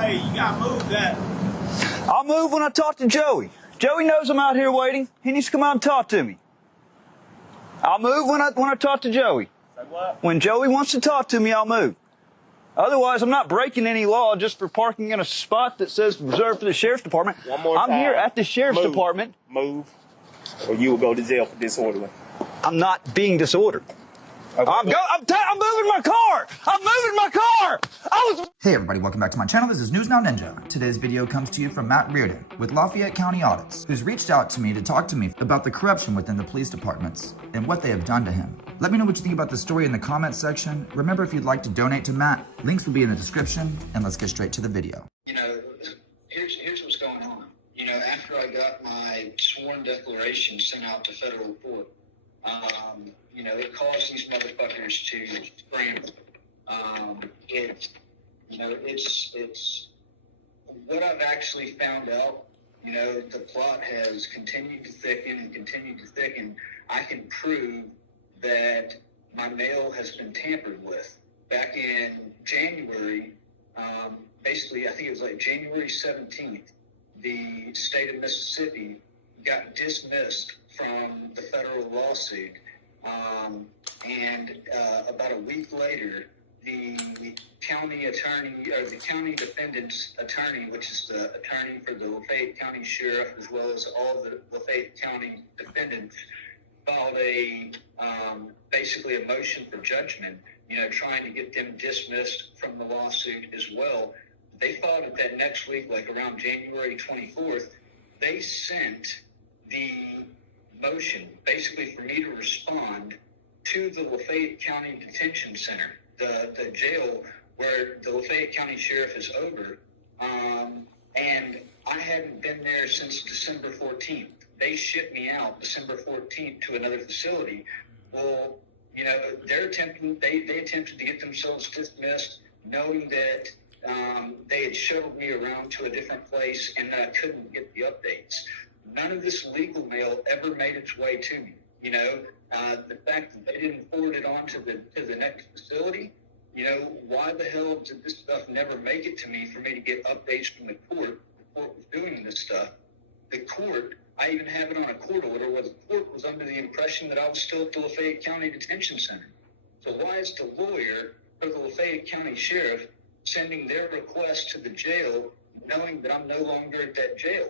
Hey, you gotta move that. I'll move when I talk to Joey. Joey knows I'm out here waiting. He needs to come out and talk to me. I'll move when I talk to Joey. Say what? When Joey wants to talk to me, I'll move. Otherwise, I'm not breaking any law just for parking in a spot that says reserved for the sheriff's department. One more time. I'm here at the sheriff's Move. department. Move, or you will go to jail for disorderly. I'm not being disordered. Okay. I'm moving my car. I'm moving my car. Hey everybody, welcome back to my channel. This is News Now Ninja. Today's video comes to you from Matt Reardon with Lafayette County Audits, who's reached out to me to talk to me about the corruption within the police departments and what they have done to him. Let me know what you think about the story in the comments section. Remember, if you'd like to donate to Matt, links will be in the description, and let's get straight to the video. You know, here's what's going on. You know, after I got my sworn declaration sent out to federal court, you know, it caused these motherfuckers to scramble. It's what I've actually found out. You know, the plot has continued to thicken and continued to thicken. I can prove that my mail has been tampered with. Back in January, basically, I think it was like January 17th, the state of Mississippi got dismissed from the federal lawsuit. And about a week later, the county attorney, or the county defendants attorney, which is the attorney for the Lafayette County Sheriff, as well as all the Lafayette County defendants, filed basically a motion for judgment, you know, trying to get them dismissed from the lawsuit as well. They filed it that next week, like around January 24th. They sent the motion basically for me to respond to the Lafayette County Detention Center, the jail where the Lafayette County Sheriff is over. And I hadn't been there since December 14th. They shipped me out December 14th to another facility. Well, you know, they attempted to get themselves dismissed, knowing that they had shuttled me around to a different place and that I couldn't get the updates. None of this legal mail ever made its way to me. You know, the fact that they didn't forward it on to the next facility, you know, why the hell did this stuff never make it to me for me to get updates from the court? The court was doing this stuff. The court, I even have it on a court order where the court was under the impression that I was still at the Lafayette County Detention Center. So why is the lawyer for the Lafayette County Sheriff sending their request to the jail knowing that I'm no longer at that jail?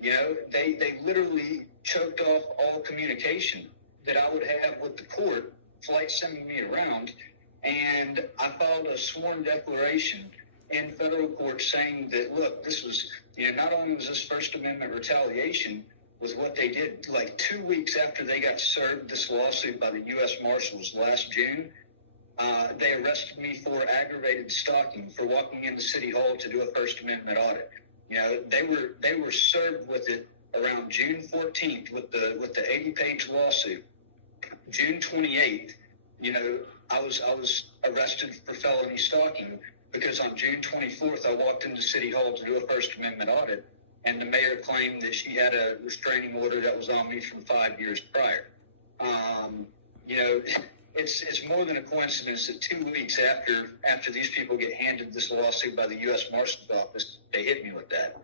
You know, they literally choked off all communication that I would have with the court, flight sending me around, and I filed a sworn declaration in federal court saying that, look, this was, you know, not only was this First Amendment retaliation, was what they did like 2 weeks after they got served this lawsuit by the U.S. Marshals last June. They arrested me for aggravated stalking, for walking into City Hall to do a First Amendment audit. You know, they were served with it around June 14th with the 80-page lawsuit. June 28th, you know, I was arrested for felony stalking because on June 24th I walked into City Hall to do a First Amendment audit, and the mayor claimed that she had a restraining order that was on me from 5 years prior. You know, it's more than a coincidence that 2 weeks after these people get handed this lawsuit by the U.S. Marshal's Office, they hit me with that.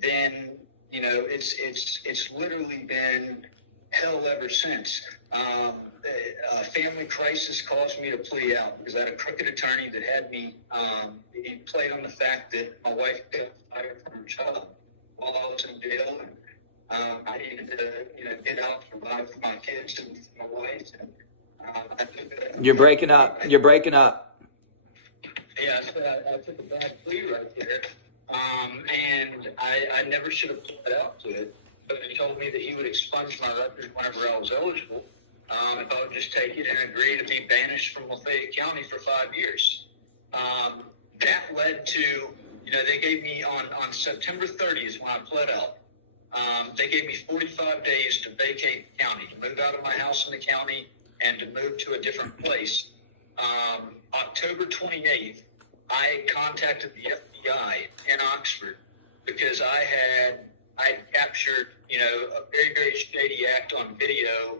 Then, you know, it's literally been hell ever since. A family crisis caused me to plea out because I had a crooked attorney that had me, he played on the fact that my wife got fired from her job while I was in jail, and I needed to, you know, get out to provide for my kids and my wife. And I took You're breaking up. You're breaking up. Yeah, so I took a bad plea right there, and I never should have put that out to it. But he told me that he would expunge my record whenever I was eligible, if I would just take it and agree to be banished from Lafayette County for 5 years. That led to, you know, they gave me on September 30th when I pled out, they gave me 45 days to vacate the county, to move out of my house in the county and to move to a different place. October 28th, I contacted the FBI in Oxford because I had captured, you know, a very, very shady act on video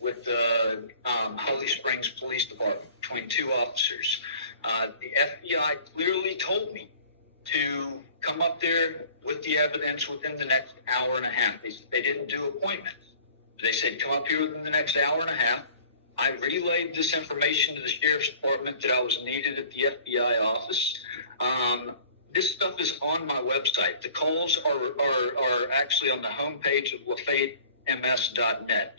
with the Holly Springs Police Department between two officers. The FBI clearly told me to come up there with the evidence within the next hour and a half. They didn't do appointments. They said, come up here within the next hour and a half. I relayed this information to the sheriff's department that I was needed at the FBI office. This stuff is on my website. The calls are actually on the homepage of LafayetteMS.net.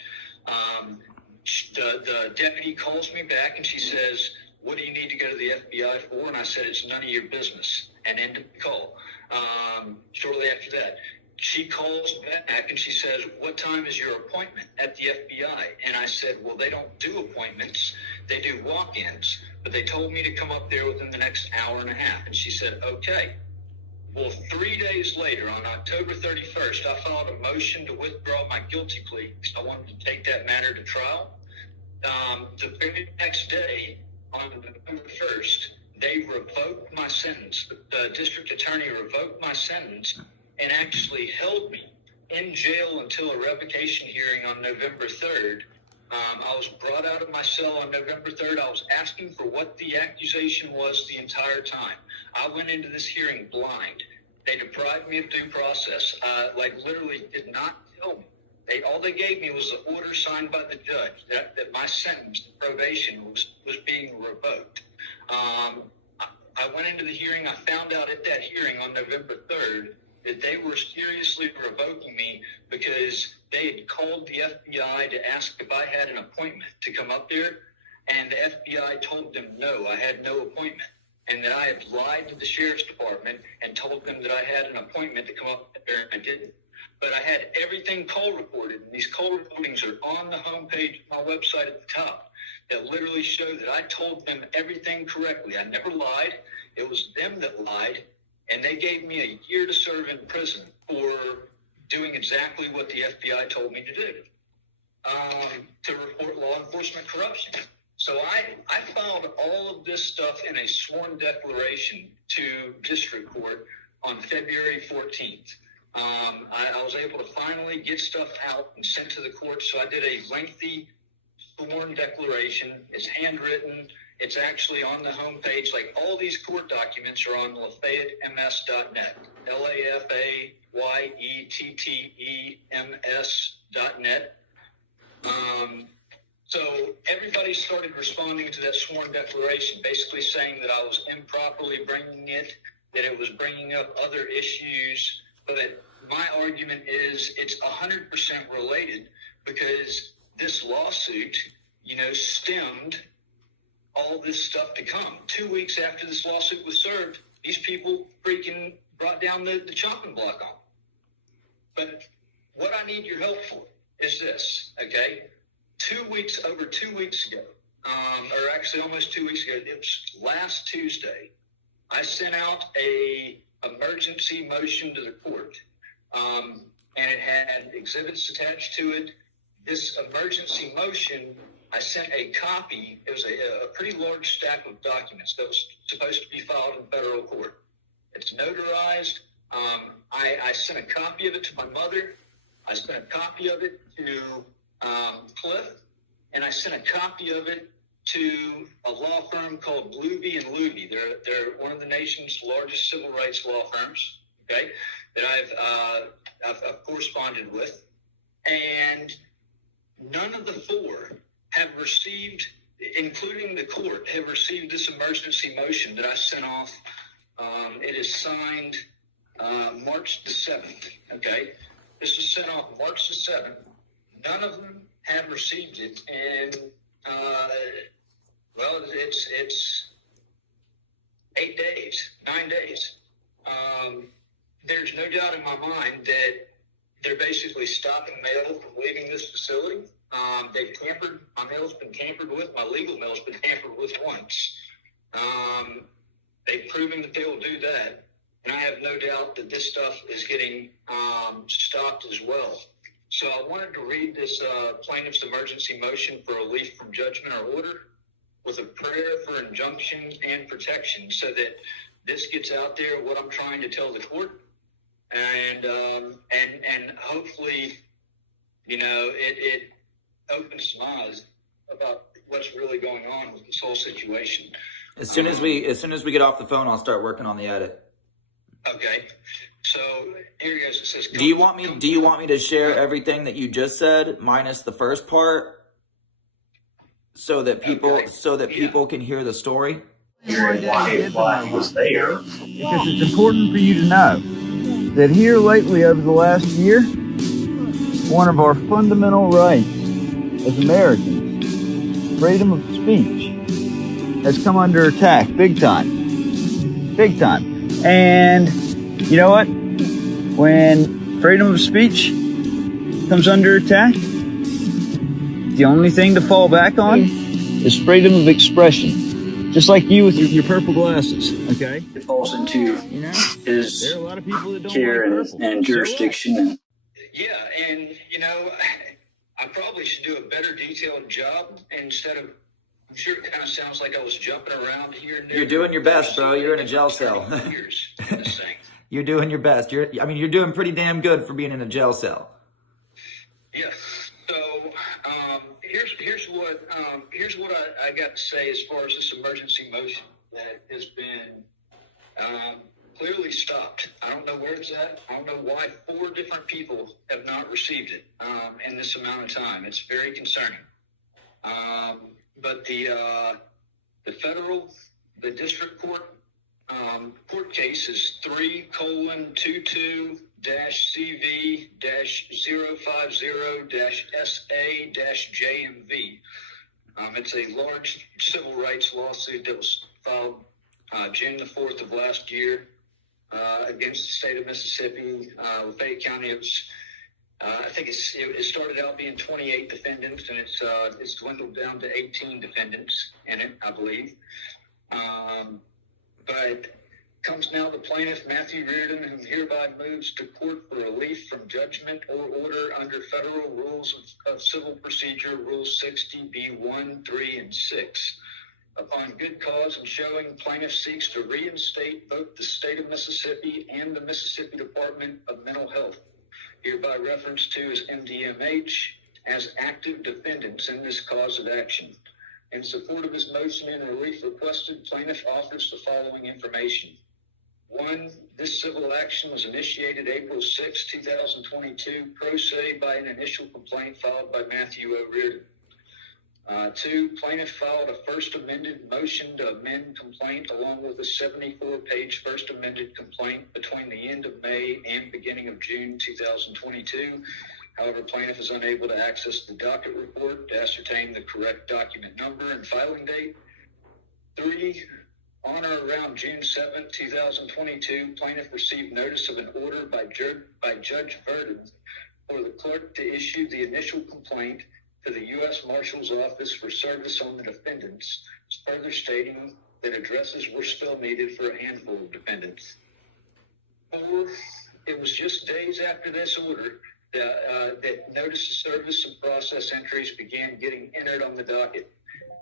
The deputy calls me back and she says, what do you need to go to the FBI for? And I said, it's none of your business, and ended the call. Shortly after that, she calls back and she says, what time is your appointment at the FBI? And I said, well, they don't do appointments. They do walk-ins. But they told me to come up there within the next hour and a half. And she said, okay. Well, 3 days later, on October 31st, I filed a motion to withdraw my guilty plea because I wanted to take that matter to trial. The very next day, on November 1st, they revoked my sentence. The district attorney revoked my sentence and actually held me in jail until a revocation hearing on November 3rd. I was brought out of my cell on November 3rd. I was asking for what the accusation was the entire time. I went into this hearing blind. They deprived me of due process. Literally did not tell me. All they gave me was the order signed by the judge that my sentence, probation, was being revoked. I went into the hearing. I found out at that hearing on November 3rd that they were seriously revoking me because they had called the FBI to ask if I had an appointment to come up there, and the FBI told them no, I had no appointment, and that I had lied to the sheriff's department and told them that I had an appointment to come up there, and I didn't. But I had everything call reported, and these call recordings are on the homepage of my website at the top that literally show that I told them everything correctly. I never lied. It was them that lied, and they gave me a year to serve in prison for doing exactly what the FBI told me to do, to report law enforcement corruption. So I filed all of this stuff in a sworn declaration to district court on February 14th. I was able to finally get stuff out and sent to the court, so I did a lengthy sworn declaration. It's handwritten. It's actually on the homepage. Like, all these court documents are on LafayetteMS.net, LaFayettEMS.net. So everybody started responding to that sworn declaration, basically saying that I was improperly bringing it, that it was bringing up other issues. But my argument is it's 100% related, because this lawsuit, stemmed all this stuff to come. 2 weeks after this lawsuit was served, these people freaking brought down the chopping block on. But what I need your help for is this, okay? Over 2 weeks ago, or actually almost 2 weeks ago, it was last Tuesday, I sent out a emergency motion to the court, and it had exhibits attached to it. This emergency motion, I sent a copy. It was a pretty large stack of documents that was supposed to be filed in federal court. It's notarized. I sent a copy of it to my mother. I sent a copy of it to Cliff, and I sent a copy of it to a law firm called Luby and Luby. They're one of the nation's largest civil rights law firms, okay, that I've corresponded with. And none of the four have received, including the court, have received this emergency motion that I sent off. It is signed March the 7th, okay? This was sent off March the 7th. None of them have received it, and it's 8 days, 9 days. There's no doubt in my mind that they're basically stopping mail from leaving this facility. They've tampered. My mail's been tampered with. My legal mail's been tampered with once. They've proven that they will do that, and I have no doubt that this stuff is getting stopped as well. So I wanted to read this plaintiff's emergency motion for relief from judgment or order with a prayer for injunction and protection, so that this gets out there, what I'm trying to tell the court, and hopefully, it opens some eyes about what's really going on with this whole situation. As soon as we get off the phone, I'll start working on the edit. Okay. So here it goes. It says, Do you want me to share everything that you just said minus the first part so that people can hear the story? Why he was there. Because it's important for you to know that here lately over the last year, one of our fundamental rights as Americans, freedom of speech, has come under attack big time. Big time. And you know what? When freedom of speech comes under attack, the only thing to fall back on is freedom of expression. Just like you with your purple glasses, okay? It falls into his There are a lot of people that don't care like purple. and jurisdiction. yeah, and I probably should do a better detailed job instead of. I'm sure it kind of sounds like I was jumping around here and there. You're doing your best, bro. You're in a jail cell. You're doing your best. You're doing pretty damn good for being in a jail cell. Yes. So here's what I got to say as far as this emergency motion that has been clearly stopped. I don't know where it's at. I don't know why 4 different people have not received it in this amount of time. It's very concerning. But the district court court case is 3:2-CV-050-SA-JMV. It's a large civil rights lawsuit that was filed June the 4th of last year against the state of Mississippi. Lafayette County, I think it started out being 28 defendants, and it's dwindled down to 18 defendants in it, I believe. But comes now the plaintiff, Matthew Reardon, who hereby moves to court for relief from judgment or order under federal rules of civil procedure, Rule 60B1, 3, and 6. Upon good cause and showing, plaintiff seeks to reinstate both the state of Mississippi and the Mississippi Department of Mental Health, hereby referenced to as MDMH, as active defendants in this cause of action. In support of his motion and relief requested, plaintiff offers the following information. 1, this civil action was initiated April 6, 2022, pro se by an initial complaint filed by Matthew O. Reardon. 2, plaintiff filed a first amended motion to amend complaint along with a 74-page first amended complaint between the end of May and beginning of June 2022. However, plaintiff is unable to access the docket report to ascertain the correct document number and filing date. 3, on or around June 7, 2022, plaintiff received notice of an order by Judge Verdon for the clerk to issue the initial complaint to the U.S. Marshal's Office for service on the defendants, further stating that addresses were still needed for a handful of defendants. 4, it was just days after this order that notice of service and process entries began getting entered on the docket.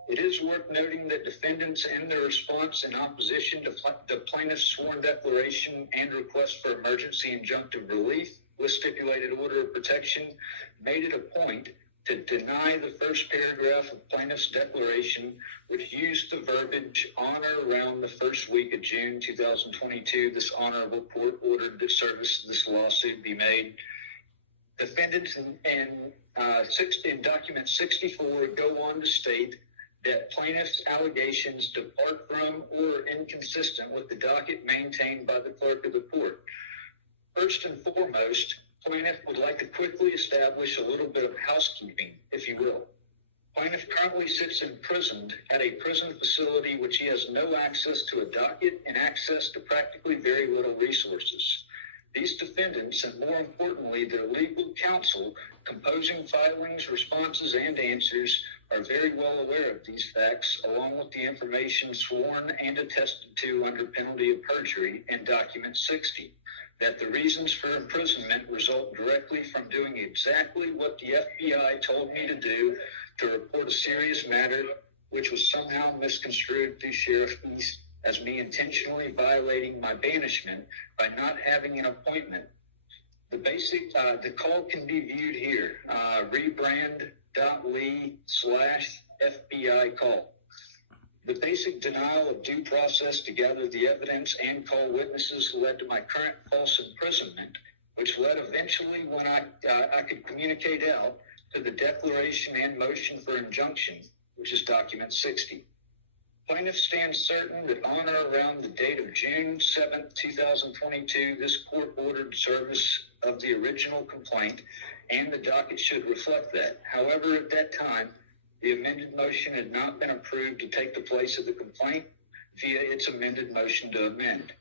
It is worth noting that defendants, in their response in opposition to the plaintiff's sworn declaration and request for emergency injunctive relief with stipulated order of protection, made it a point to deny the first paragraph of plaintiff's declaration, which used the verbiage on or around the first week of June 2022. This honorable court ordered that service of this lawsuit be made. Defendants in document 64 go on to state that plaintiff's allegations depart from or are inconsistent with the docket maintained by the clerk of the court. First and foremost, plaintiff would like to quickly establish a little bit of housekeeping, if you will. Plaintiff currently sits imprisoned at a prison facility which he has no access to a docket and access to practically very little resources. These defendants, and more importantly, their legal counsel, composing filings, responses, and answers, are very well aware of these facts, along with the information sworn and attested to under penalty of perjury in document 60. That the reasons for imprisonment result directly from doing exactly what the FBI told me to do, to report a serious matter which was somehow misconstrued through Sheriff East as me intentionally violating my banishment by not having an appointment. The call can be viewed here, rebrand.lee/FBI call. The basic denial of due process to gather the evidence and call witnesses led to my current false imprisonment, which led eventually, when I could communicate out, to the declaration and motion for injunction, which is document 60. Plaintiff stands certain that on or around the date of June 7, 2022, this court ordered service of the original complaint, and the docket should reflect that. However, at that time, the amended motion had not been approved to take the place of the complaint via its amended motion to amend.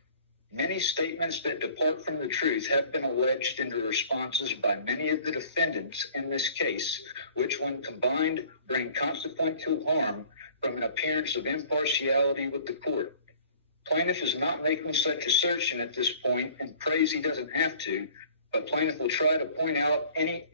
Many statements that depart from the truth have been alleged in the responses by many of the defendants in this case, which when combined bring consequential harm from an appearance of impartiality with the court. Plaintiff is not making such assertion at this point and prays he doesn't have to, but plaintiff will try to point out any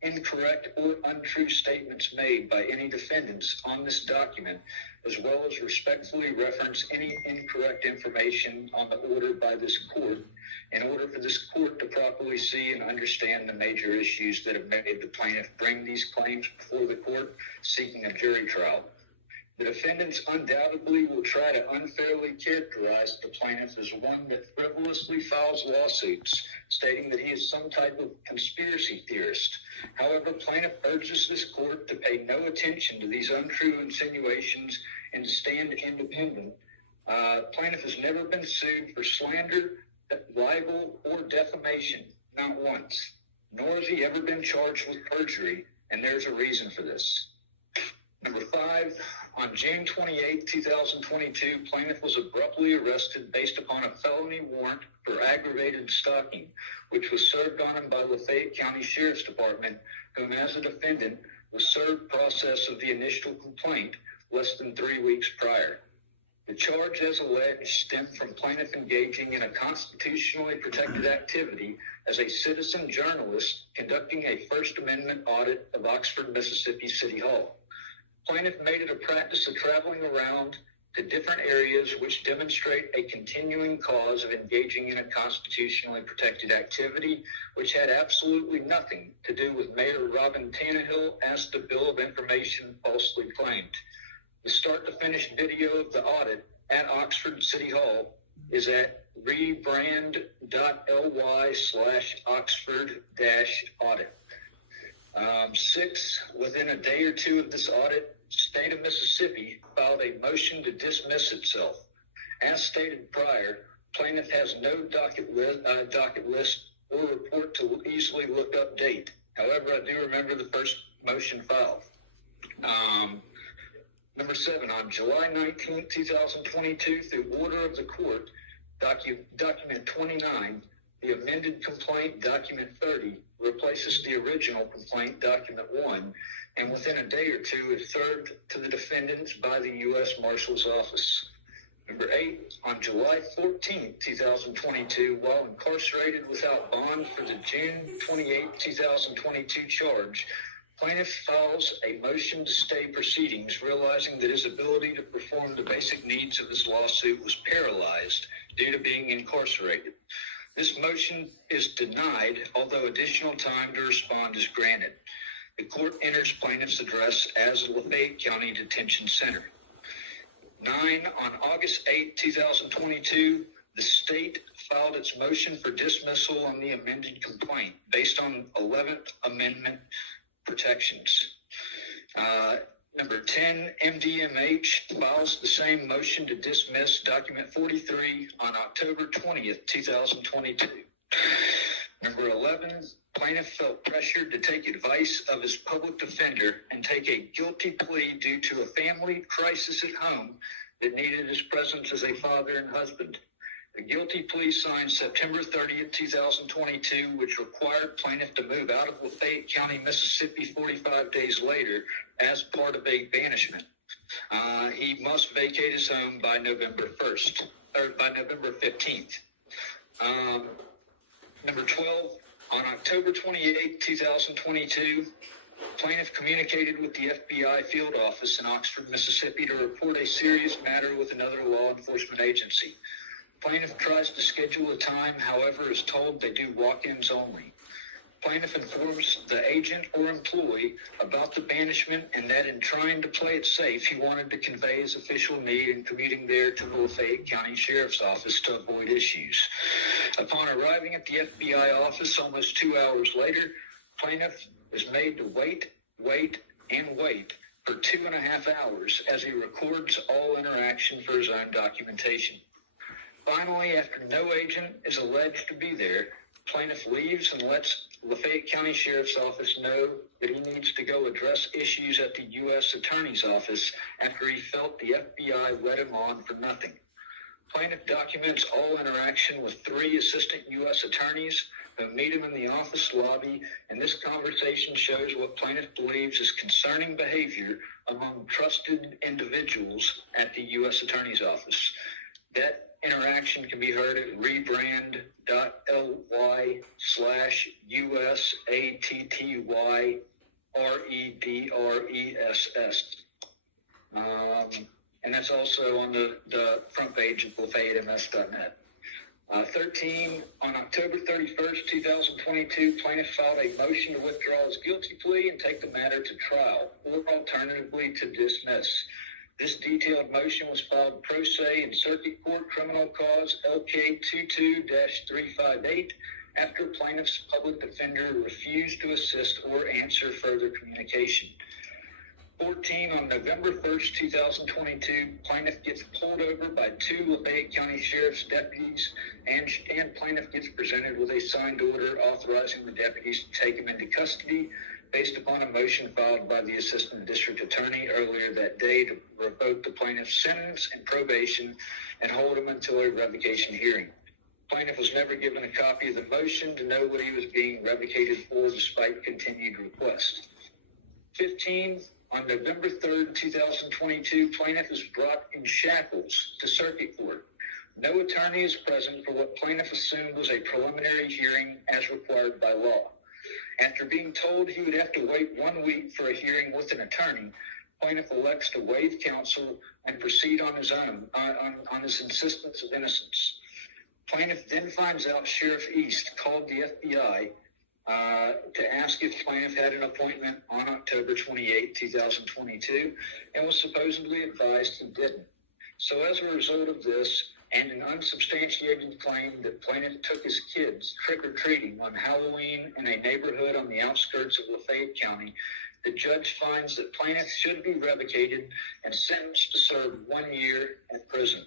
incorrect or untrue statements made by any defendants on this document, as well as respectfully reference any incorrect information on the order by this court in order for this court to properly see and understand the major issues that have made the plaintiff bring these claims before the court seeking a jury trial. The defendants undoubtedly will try to unfairly characterize the plaintiff as one that frivolously files lawsuits, stating that he is some type of conspiracy theorist. However, plaintiff urges this court to pay no attention to these untrue insinuations and to stand independent. Plaintiff has never been sued for slander, libel, or defamation, not once. Nor has he ever been charged with perjury, and there's a reason for this. Number 5, on June 28, 2022, plaintiff was abruptly arrested based upon a felony warrant for aggravated stalking, which was served on him by Lafayette County Sheriff's Department, whom as a defendant was served process of the initial complaint less than 3 weeks prior. The charge as alleged stemmed from plaintiff engaging in a constitutionally protected activity as a citizen journalist conducting a First Amendment audit of Oxford, Mississippi City Hall. Plaintiff made it a practice of traveling around to different areas which demonstrate a continuing cause of engaging in a constitutionally protected activity which had absolutely nothing to do with Mayor Robin Tannehill as the Bill of Information falsely claimed. The start to finish video of the audit at Oxford City Hall is at rebrand.ly/Oxford-audit. 6, within a day or two of this audit, state of Mississippi filed a motion to dismiss itself. As stated prior, plaintiff has no docket list or report to easily look up date. However, I do remember the first motion filed. Number 7, on July 19, 2022, through order of the court, document 29, the amended complaint, document 30, replaces the original complaint, document 1, and within a day or two is served to the defendants by the U.S. Marshal's Office. Number 8, on July 14, 2022, while incarcerated without bond for the June 28, 2022 charge, plaintiff files a motion to stay proceedings, realizing that his ability to perform the basic needs of his lawsuit was paralyzed due to being incarcerated. This motion is denied, although additional time to respond is granted. The court enters plaintiff's address as Lafayette County Detention Center. 9, on August 8, 2022, the state filed its motion for dismissal on the amended complaint based on 11th Amendment protections. Number 10, MDMH files the same motion to dismiss document 43 on October 20th, 2022. Number 11, plaintiff felt pressured to take advice of his public defender and take a guilty plea due to a family crisis at home that needed his presence as a father and husband. The guilty plea signed September 30th, 2022, which required plaintiff to move out of Lafayette County, Mississippi 45 days later as part of a banishment. He must vacate his home by November 15th. Number 12, on October 28, 2022, plaintiff communicated with the FBI field office in Oxford, Mississippi to report a serious matter with another law enforcement agency. Plaintiff tries to schedule a time, however, is told they do walk-ins only. Plaintiff informs the agent or employee about the banishment and that in trying to play it safe, he wanted to convey his official need in commuting there to the Lafayette County Sheriff's Office to avoid issues. Upon arriving at the FBI office almost 2 hours later, plaintiff is made to wait for 2.5 hours as he records all interaction for his own documentation. Finally, after no agent is alleged to be there, plaintiff leaves and lets Lafayette County Sheriff's Office know that he needs to go address issues at the U.S. Attorney's Office after he felt the FBI let him on for nothing. Plaintiff documents all interaction with 3 assistant U.S. attorneys who meet him in the office lobby, and this conversation shows what plaintiff believes is concerning behavior among trusted individuals at the U.S. Attorney's Office. That interaction can be heard at rebrand.ly/USATTYREDRESS. And that's also on the front page of LafayetteMS.net. 13, on October 31st, 2022, plaintiff filed a motion to withdraw his guilty plea and take the matter to trial, or alternatively to dismiss. This detailed motion was filed pro se in Circuit Court Criminal Cause LK22-358 after plaintiff's public defender refused to assist or answer further communication. 14, on November 1st, 2022, plaintiff gets pulled over by 2 Lafayette County Sheriff's deputies, and plaintiff gets presented with a signed order authorizing the deputies to take him into custody based upon a motion filed by the Assistant District Attorney earlier that day to revoke the plaintiff's sentence and probation and hold him until a revocation hearing. Plaintiff was never given a copy of the motion to know what he was being revocated for despite continued requests. 15, on November 3rd, 2022, plaintiff is brought in shackles to Circuit Court. No attorney is present for what plaintiff assumed was a preliminary hearing as required by law. After being told he would have to wait 1 week for a hearing with an attorney, plaintiff elects to waive counsel and proceed on his own, on his insistence of innocence. Plaintiff then finds out Sheriff East called the FBI to ask if plaintiff had an appointment on October 28, 2022, and was supposedly advised he didn't. So as a result of this, and an unsubstantiated claim that plaintiff took his kids trick-or-treating on Halloween in a neighborhood on the outskirts of Lafayette County, the judge finds that plaintiff should be revocated and sentenced to serve 1 year in prison.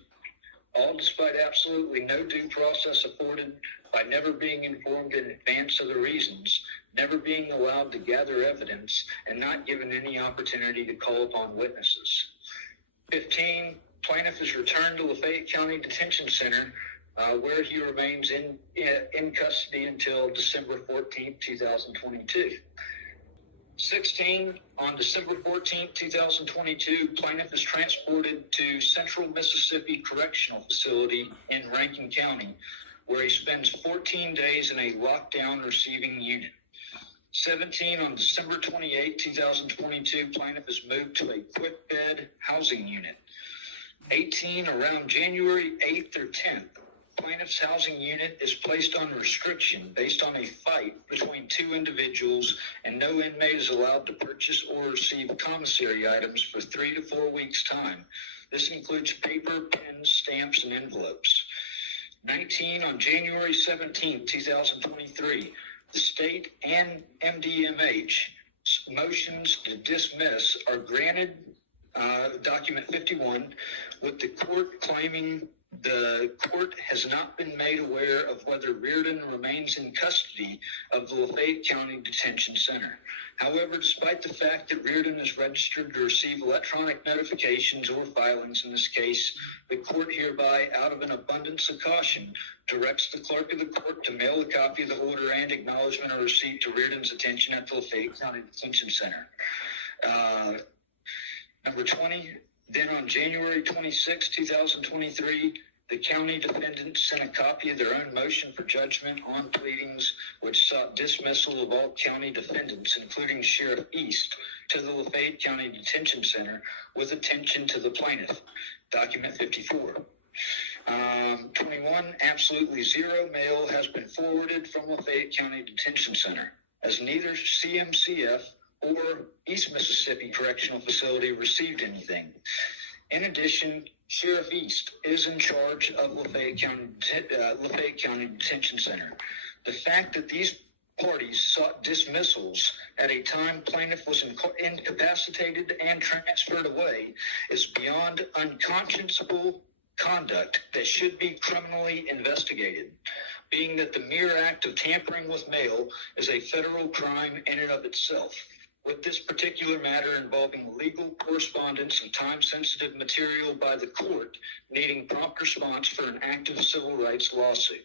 All despite absolutely no due process afforded, by never being informed in advance of the reasons, never being allowed to gather evidence, and not given any opportunity to call upon witnesses. 15, plaintiff is returned to Lafayette County Detention Center, where he remains in custody until December 14, 2022. 16, on December 14, 2022, plaintiff is transported to Central Mississippi Correctional Facility in Rankin County, where he spends 14 days in a lockdown receiving unit. 17, on December 28, 2022, plaintiff is moved to a quick bed housing unit. 18, around January 8th or 10th, plaintiff's housing unit is placed on restriction based on a fight between 2 individuals, and no inmate is allowed to purchase or receive commissary items for 3 to 4 weeks' time. This includes paper, pens, stamps, and envelopes. 19, on January 17, 2023, the state and MDMH motions to dismiss are granted, document 51, with the court claiming the court has not been made aware of whether Reardon remains in custody of the Lafayette County Detention Center. However, despite the fact that Reardon is registered to receive electronic notifications or filings in this case, the court hereby, out of an abundance of caution, directs the clerk of the court to mail a copy of the order and acknowledgement of receipt to Reardon's attention at the Lafayette County Detention Center. Number 20, then on January 26, 2023, the county defendants sent a copy of their own motion for judgment on pleadings which sought dismissal of all county defendants, including Sheriff East, to the Lafayette County Detention Center with attention to the plaintiff. Document 54. 21, absolutely zero mail has been forwarded from Lafayette County Detention Center. as neither CMCF or East Mississippi Correctional Facility received anything. In addition, Sheriff East is in charge of Lafayette County Detention Center. The fact that these parties sought dismissals at a time plaintiff was incapacitated and transferred away is beyond unconscionable conduct that should be criminally investigated, being that the mere act of tampering with mail is a federal crime in and of itself. With this particular matter involving legal correspondence of time-sensitive material by the court needing prompt response for an active civil rights lawsuit.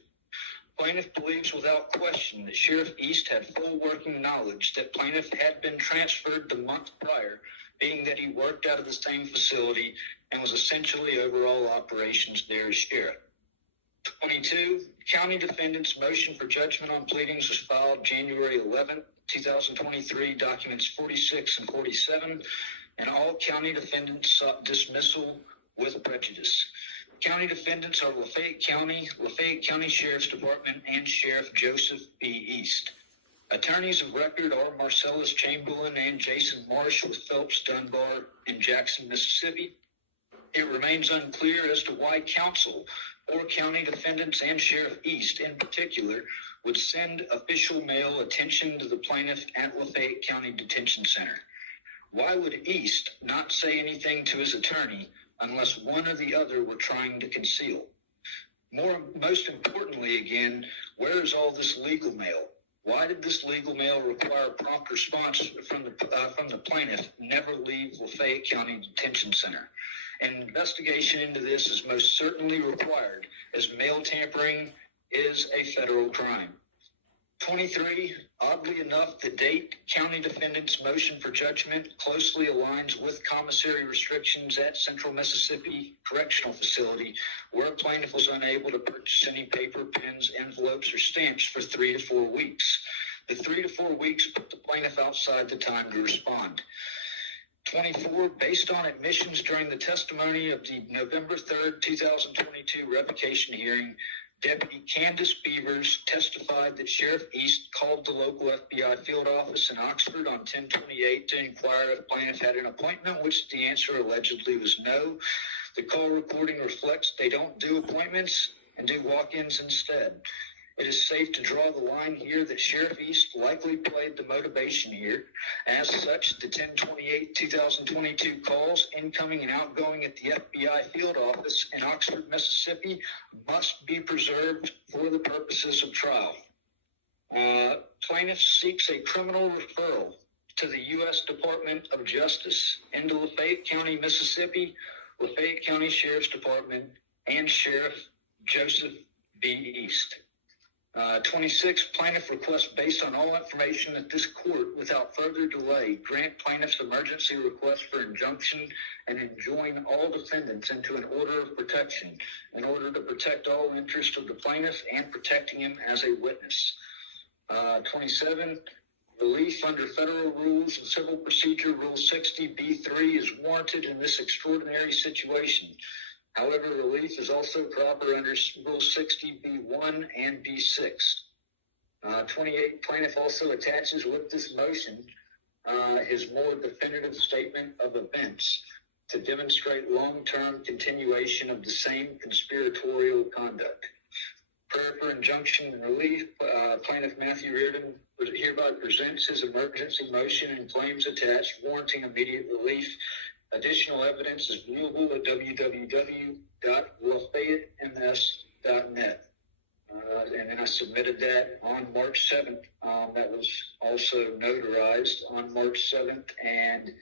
Plaintiff believes without question that Sheriff East had full working knowledge that plaintiff had been transferred the month prior, being that he worked out of the same facility and was essentially over all operations there as sheriff. 22, county defendants' motion for judgment on pleadings was filed January 11, 2023, documents 46 and 47, and all county defendants sought dismissal with prejudice. County defendants are Lafayette County Sheriff's Department, and Sheriff Joseph B. East. Attorneys of record are Marcellus Chamberlain and Jason Marsh with Phelps Dunbar in Jackson, Mississippi. It remains unclear as to why counsel or county defendants and Sheriff East in particular would send official mail attention to the plaintiff at Lafayette County Detention Center. Why would East not say anything to his attorney unless one or the other were trying to conceal? Most importantly, again, where is all this legal mail? Why did this legal mail require prompt response from the plaintiff never leave Lafayette County Detention Center? An investigation into this is most certainly required, as mail tampering is a federal crime. 23, oddly enough, the date county defendants' motion for judgment closely aligns with commissary restrictions at Central Mississippi Correctional Facility, where plaintiff was unable to purchase any paper, pens, envelopes, or stamps for 3 to 4 weeks. The 3 to 4 weeks put the plaintiff outside the time to respond. 24, based on admissions during the testimony of the November 3rd, 2022 revocation hearing, Deputy Candace Beavers testified that Sheriff East called the local FBI field office in Oxford on 10/28 to inquire if plaintiff had an appointment, which the answer allegedly was no. The call recording reflects they don't do appointments and do walk-ins instead. It is safe to draw the line here that Sheriff East likely played the motivation here. As such, the 10/28/2022 calls incoming and outgoing at the FBI field office in Oxford, Mississippi must be preserved for the purposes of trial. Plaintiff seeks a criminal referral to the U.S. Department of Justice into Lafayette County, Mississippi, Lafayette County Sheriff's Department, and Sheriff Joseph B. East. 26, plaintiff requests, based on all information at this court, without further delay, grant plaintiff's emergency request for injunction and enjoin all defendants into an order of protection in order to protect all interests of the plaintiff and protecting him as a witness. 27, relief under federal rules and civil procedure rule 60B3 is warranted in this extraordinary situation. However, relief is also proper under Rule 60B1 and B6. 28, plaintiff also attaches with this motion his more definitive statement of events to demonstrate long-term continuation of the same conspiratorial conduct. Prayer for injunction and relief, plaintiff Matthew Reardon hereby presents his emergency motion and claims attached warranting immediate relief. Additional evidence is viewable at www.lafayettems.net. And then I submitted that on March 7th. That was also notarized on March 7th and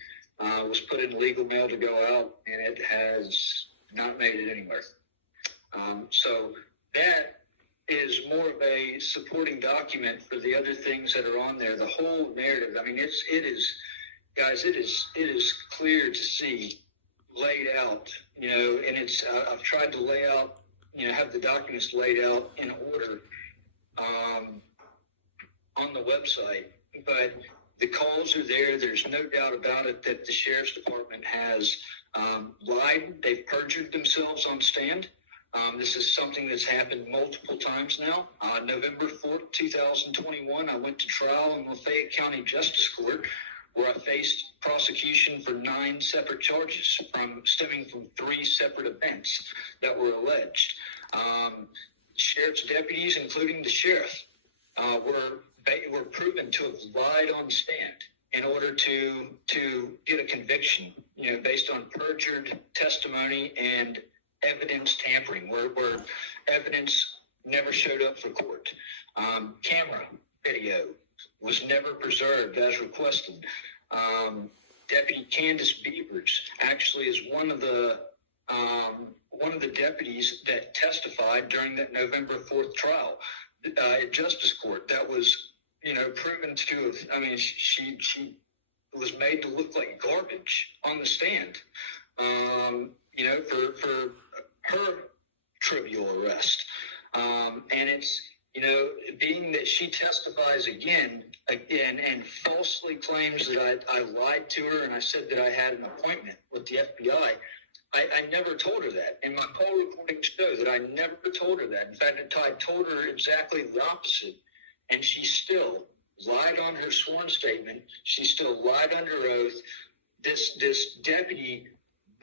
was put in legal mail to go out, and it has not made it anywhere. So that is more of a supporting document for the other things that are on there. The whole narrative, I mean, it is clear to see laid out, and it's, I've tried to lay out, have the documents laid out in order on the website, but the calls are there. There's no doubt about it that the Sheriff's Department has lied. They've perjured themselves on stand. This is something that's happened multiple times now. November 4th, 2021, I went to trial in Lafayette County Justice Court, where I faced prosecution for 9 separate charges stemming from 3 separate events that were alleged. Sheriff's deputies, including the sheriff, were proven to have lied on stand in order to get a conviction, based on perjured testimony and evidence tampering, where evidence never showed up for court. Camera video was never preserved as requested. Deputy Candace Beavers actually is one of the deputies that testified during that November 4th trial at Justice Court. That was, proven to have, she was made to look like garbage on the stand, for her trivial arrest. And it's, being that she testifies again and falsely claims that I lied to her and I said that I had an appointment with the FBI. I never told her that. And my call recordings show that I never told her that. In fact, I told her exactly the opposite. And she still lied on her sworn statement. She still lied under oath. This deputy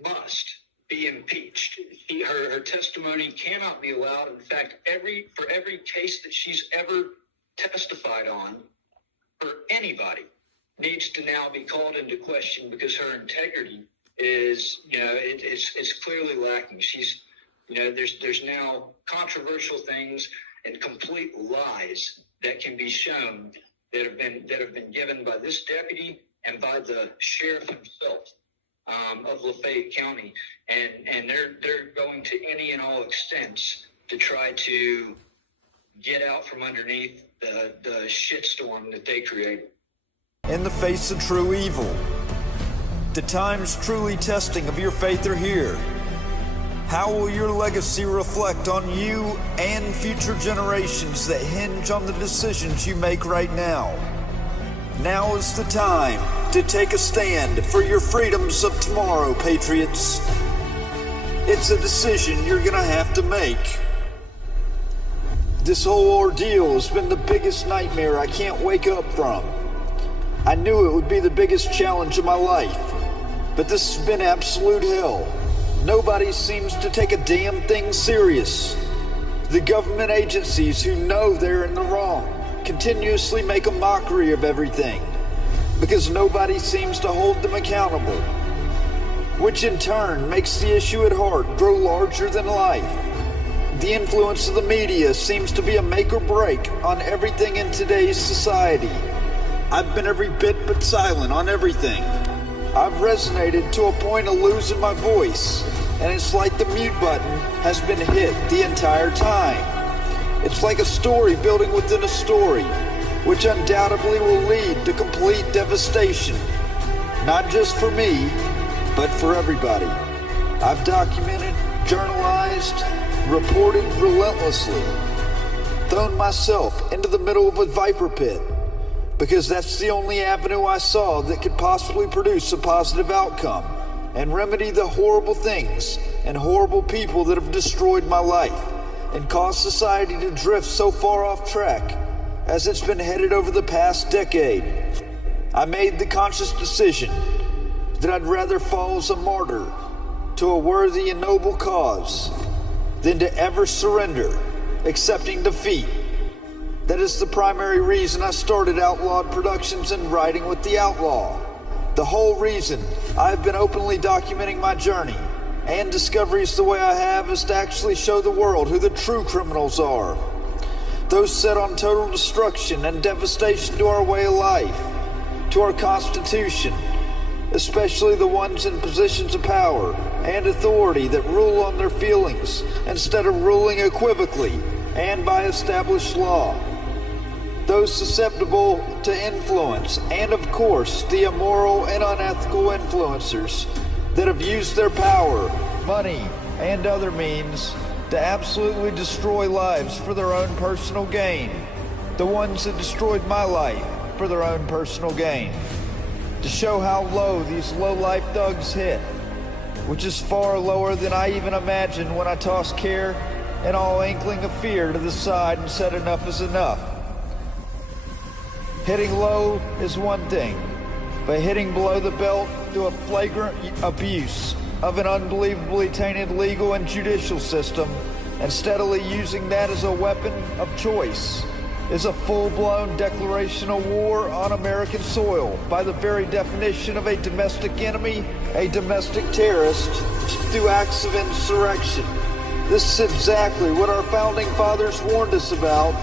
must be impeached. Her testimony cannot be allowed. In fact, for every case that she's ever testified on, for anybody, needs to now be called into question because her integrity is, it's clearly lacking. She's, there's now controversial things and complete lies that can be shown that have been given by this deputy and by the sheriff himself of Lafayette County, and they're going to any and all extents to try to get out from underneath the shitstorm that they created. In the face of true evil, the times truly testing of your faith are here. How will your legacy reflect on you and future generations that hinge on the decisions you make right now? Now is the time to take a stand for your freedoms of tomorrow, patriots. It's a decision you're gonna have to make. This whole ordeal has been the biggest nightmare I can't wake up from. I knew it would be the biggest challenge of my life, but this has been absolute hell. Nobody seems to take a damn thing serious. The government agencies who know they're in the wrong continuously make a mockery of everything because nobody seems to hold them accountable, which in turn makes the issue at heart grow larger than life. The influence of the media seems to be a make or break on everything in today's society. I've been every bit but silent on everything. I've resonated to a point of losing my voice, and it's like the mute button has been hit the entire time. It's like a story building within a story, which undoubtedly will lead to complete devastation. Not just for me, but for everybody. I've documented, journalized, reported relentlessly, thrown myself into the middle of a viper pit, because that's the only avenue I saw that could possibly produce a positive outcome and remedy the horrible things and horrible people that have destroyed my life and caused society to drift so far off track as it's been headed over the past decade. I made the conscious decision that I'd rather fall as a martyr to a worthy and noble cause than to ever surrender, accepting defeat. That is the primary reason I started Outlawed Productions and Writing with the Outlaw. The whole reason I've been openly documenting my journey and discoveries the way I have is to actually show the world who the true criminals are. Those set on total destruction and devastation to our way of life, to our Constitution, especially the ones in positions of power and authority that rule on their feelings instead of ruling equivocally and by established law. Those susceptible to influence, and of course the immoral and unethical influencers that have used their power, money, and other means to absolutely destroy lives for their own personal gain. The ones that destroyed my life for their own personal gain. To show how low these low-life thugs hit. which is far lower than I even imagined when I tossed care and all inkling of fear to the side and said enough is enough. Hitting low is one thing, but hitting below the belt through a flagrant abuse of an unbelievably tainted legal and judicial system and steadily using that as a weapon of choice is a full-blown declaration of war on American soil by the very definition of a domestic enemy, a domestic terrorist, through acts of insurrection. This is exactly what our founding fathers warned us about.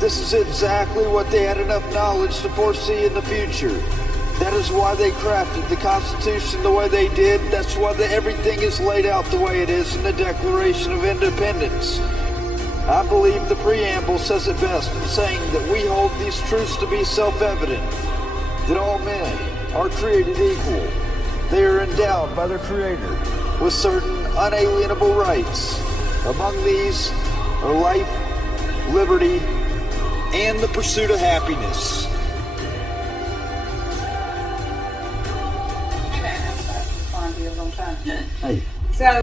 This is exactly what they had enough knowledge to foresee in the future. That is why they crafted the Constitution the way they did. That's why everything is laid out the way it is in the Declaration of Independence. I believe the preamble says it best in saying that we hold these truths to be self-evident, that all men are created equal. They are endowed by their Creator with certain unalienable rights. Among these are life, liberty, and the pursuit of happiness. So